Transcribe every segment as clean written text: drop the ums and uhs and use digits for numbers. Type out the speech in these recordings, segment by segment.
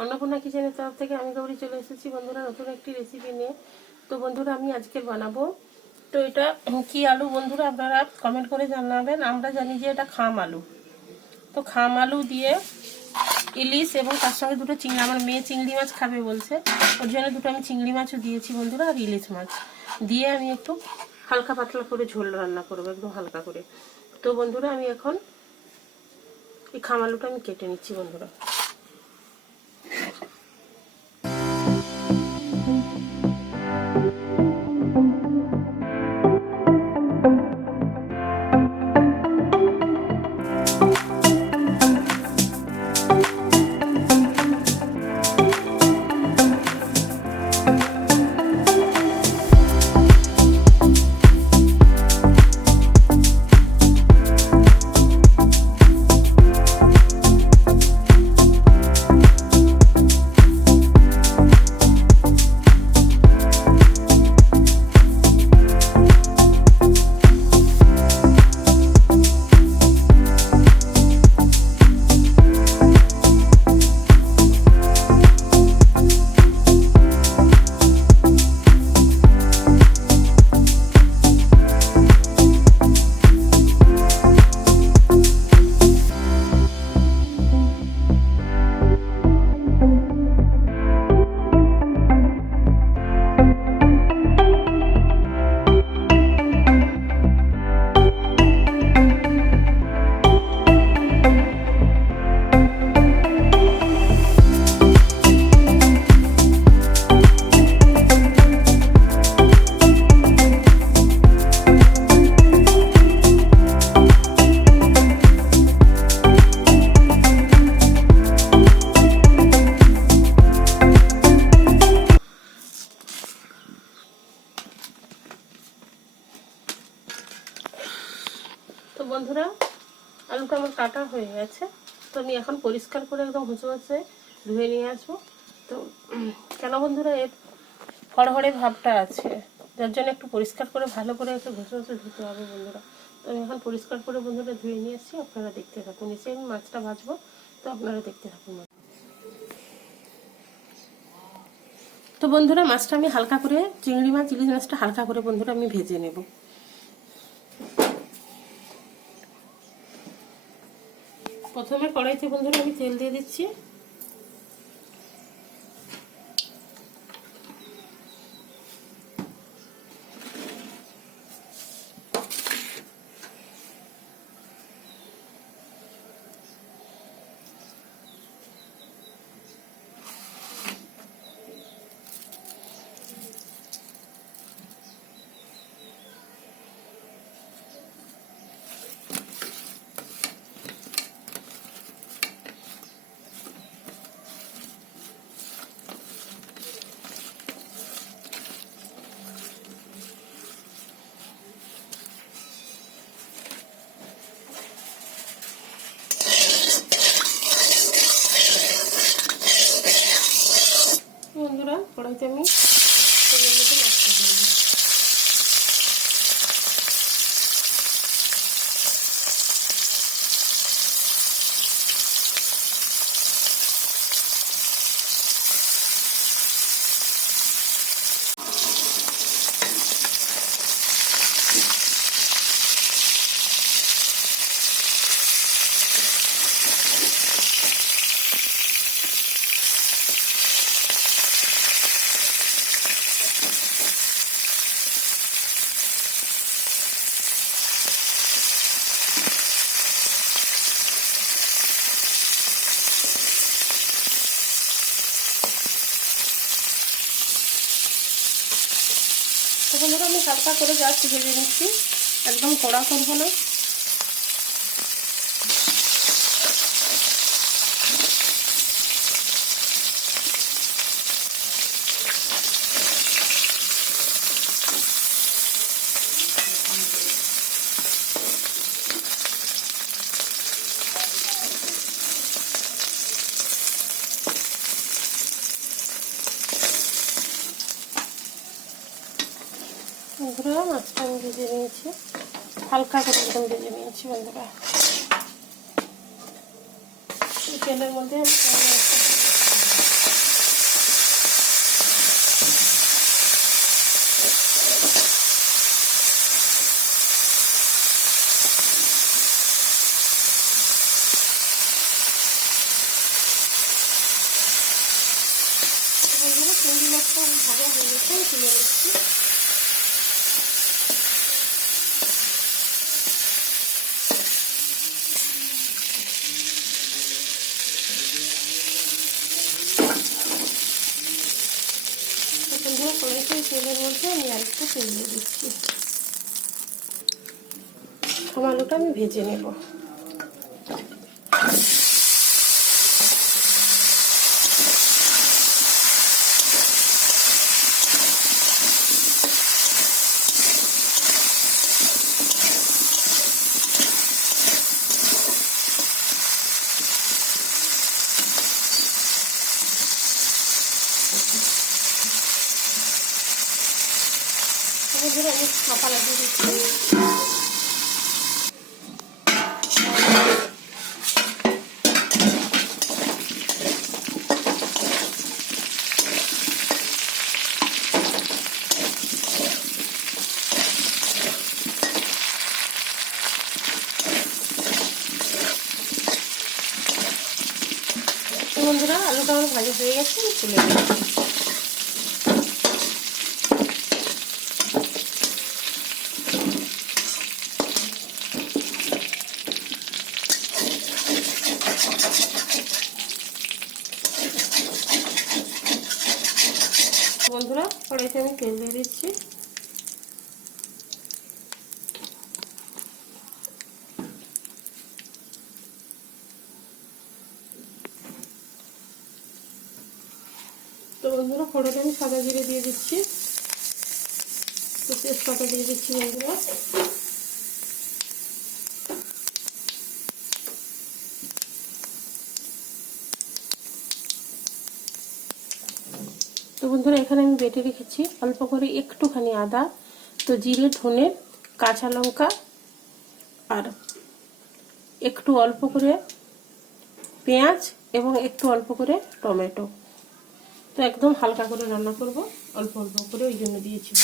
अन्नपूर्णा किचेনের তরফ থেকে আমি গৌরী চলে এসেছি বন্ধুরা নতুন একটি রেসিপি নিয়ে। তো বন্ধুরা আমি আজকে বানাবো, তো এটা কি আলু বন্ধুরা আপনারা কমেন্ট করে জানাবেন। আমরা জানি যে এটা খাম আলু, তো খাম আলু দিয়ে ইলিশ এবং তার সঙ্গে দুটো চিংড়ি, আমার মেয়ে চিংড়ি মাছ খাবে বলছে, ওর জন্য দুটো আমি চিংড়ি মাছও দিয়েছি বন্ধুরা, আর ইলিশ মাছ দিয়ে আমি একটু হালকা পাতলা করে ঝোল রান্না করবো, একদম হালকা করে। তো বন্ধুরা আমি এখন এই খাম আলুটা আমি কেটে নিচ্ছি বন্ধুরা। তো বন্ধুরা আলুটা আমার কাটা হয়ে গেছে, তো আমি এখন পরিষ্কার করে একদম হুঁচো হুঁচে ধুয়ে নিয়ে আসবো। তো কেন বন্ধুরা এর হড়হড়ে ভাবটা আছে, যার জন্য একটু পরিষ্কার করে ভালো করে একটু ঘষে ঘষে ধুতে হবে বন্ধুরা। তো আমি এখন পরিষ্কার করে বন্ধুরা ধুয়ে নিয়ে এসেছি, আপনারা দেখতে থাকুন। এসে আমি মাছটা ভাজবো, তো আপনারা দেখতে থাকুন। তো বন্ধুরা মাছটা আমি হালকা করে, চিংড়ি মাছ ইলিশ মাছটা হালকা করে বন্ধুরা আমি ভেজে নেব। প্রথমে কড়াইতে বন্ধুরা আমি তেল দিয়ে দিচ্ছি। বন্ধুরা কড়াইতে আমি তেলের মধ্যে মাছটা দিয়ে দিই। তো বন্ধুরা আমি হালকা করে জাস্ট ভেজে নিচ্ছি, একদম কড়া করবো না। বন্ধুরা মাছটা আমি ভেজে নিয়েছি, হালকা করে একদম ভেজে নিয়েছি বন্ধুরা। তেলের মধ্যে চিংড়ি মাছটা ভাজা হয়ে গেছে, তুলে নিচ্ছি। কড়াইতে তেলের মধ্যে আমি আরেকটু তেল দিয়ে দিচ্ছি। আলুটা আমি ভেজে নেব। ধরে আমি ছাপা লাগিয়ে দিচ্ছি। বন্ধুরা আলুটা আমার ভাজি হয়ে গেছে, আমি তুলে দিচ্ছি। বন্ধুরা কড়াইতে আমি তেল দিয়ে দিচ্ছি। তো বন্ধুরা ফোড়নে আমি সাদা জিরে দিয়ে দিচ্ছি, তো তেজপাতা দিয়ে দিচ্ছি বন্ধুরা। তো বন্ধুরা এখানে আমি বেটে রেখেছি অল্প করে একটুখানি আদা, তো জিরে, ধনে, কাঁচা লঙ্কা আর একটু অল্প করে পেঁয়াজ এবং একটু অল্প করে টমেটো। তো একদম হালকা করে রান্না করব, অল্প অল্প করে, ওই জন্য দিয়েছি।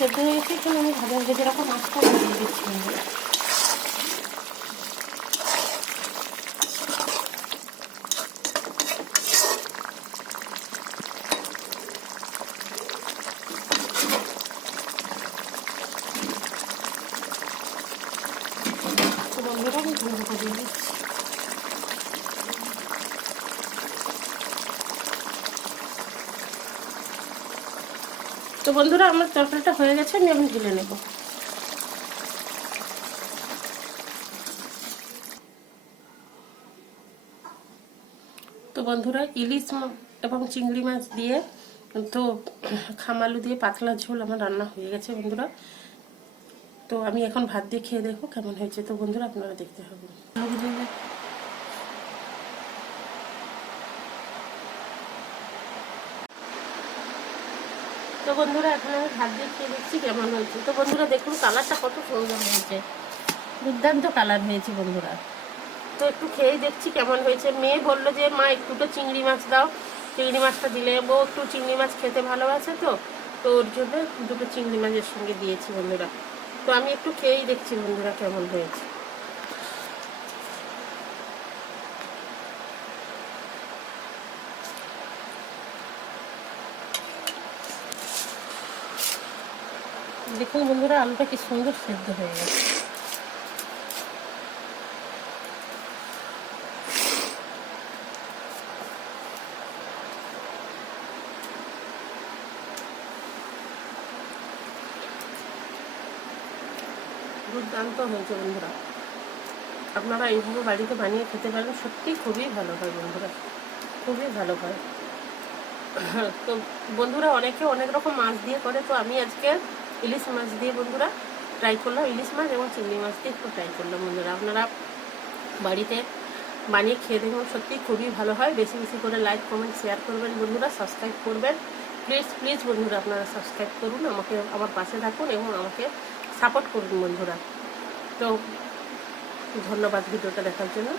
সেদ্ধ হয়ে গেছে, এখন আমি ভাজা ভেজে রাখা মাছটা দিয়ে দিচ্ছি। তো বন্ধুরা আমি ধনে পাতা দিয়ে দিচ্ছি। তো বন্ধুরা আমার তরকারিটা হয়ে গেছে, আমি এখন ঢেলে নেব। তো বন্ধুরা ইলিশ এবং চিংড়ি মাছ দিয়ে, তো খামালু দিয়ে পাতলা ঝোল আমার রান্না হয়ে গেছে বন্ধুরা। তো আমি এখন ভাত দিয়ে খেয়ে দেখো কেমন হয়েছে। তো বন্ধুরা আপনারা দেখতে হবে। তো বন্ধুরা এখন আমি ভাত দিয়ে খেয়ে দেখছি কেমন হয়েছে। তো বন্ধুরা দেখুন কালারটা কত সুন্দর হয়েছে, দুর্দান্ত কালার হয়েছে বন্ধুরা। তো একটু খেয়েই দেখছি কেমন হয়েছে। মেয়ে বললো যে মা একটু তো চিংড়ি মাছ দাও, চিংড়ি মাছটা দিলে ও একটু চিংড়ি মাছ খেতে ভালোবাসে, তো ওর জন্য দুটো চিংড়ি মাছের সঙ্গে দিয়েছি বন্ধুরা। তো আমি একটু খেয়েই দেখছি বন্ধুরা কেমন হয়েছে। তো দেখুন বন্ধুরা, আলুটা কি সুন্দর সেদ্ধ হয়ে গেছে। দুর্দান্ত হয়েছে বন্ধুরা, আপনারা এইভাবে বাড়িতে বানিয়ে খেতে পারেন, সত্যি খুবই ভালো হয় বন্ধুরা, খুবই ভালো হয়। তো বন্ধুরা, অনেকে অনেক রকম মাছ দিয়ে করে, তো আমি আজকে ইলিশ মাছ দিয়ে বন্ধুরা ট্রাই করলাম, ইলিশ মাছ এবং চিংড়ি মাছ দিয়ে একটু ট্রাই করলাম বন্ধুরা। আপনারা বাড়িতে বানিয়ে খেয়ে দেখুন, সত্যি খুবই ভালো হয়। বেশি বেশি করে লাইক কমেন্ট শেয়ার করবেন বন্ধুরা, সাবস্ক্রাইব করবেন প্লিজ প্লিজ বন্ধুরা, আপনারা সাবস্ক্রাইব করুন, আমাকে আমার পাশে থাকুন এবং আমাকে সাপোর্ট করুন বন্ধুরা। তো ধন্যবাদ ভিডিওটা দেখার জন্য।